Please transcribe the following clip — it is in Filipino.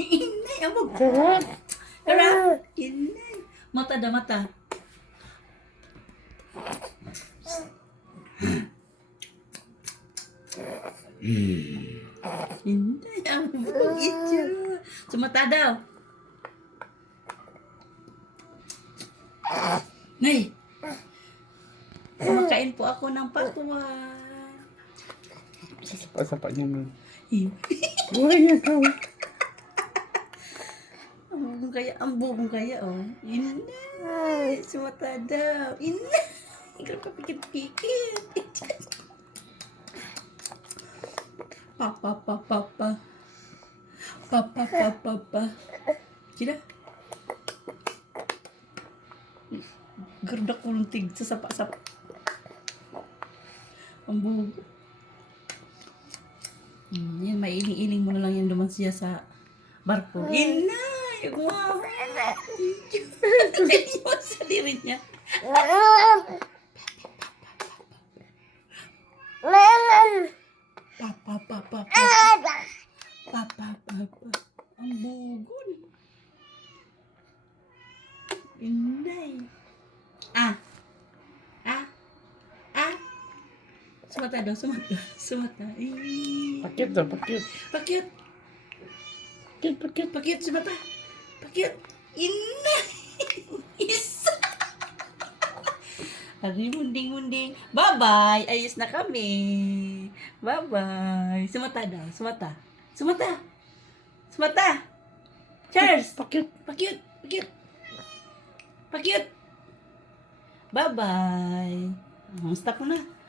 Inay, abog. Harap. Inay. Mata dah, mata. Inay, abog. Itu. Semata daw. Nay. Kumakain po ako ng pakwan. Sapa-sapa niya nun. Eh, Buhay niya ka. ang bubong kaya, oh. Inay, sumata daw. Inay, ikaw pa pikit-pikit. Papa. Sila? Gerdak kuluntig sa sapa-sapa. Ang bubo. Yan, mailing-iling mo na lang yan duman siya sa barko. Inay! Wow! Yung sa lirin niya. Papa. Ang bugon. Inday. Sumata daw, sumata. Pakit daw, pakit. Pakit. Sumata. Pakit. Inday. Isa. Hari munding. Bye-bye. Ayos na kami. Bye-bye. Sumata daw, sumata. Cheers. Pakit. Pakit. Bye-bye. Stop mo na.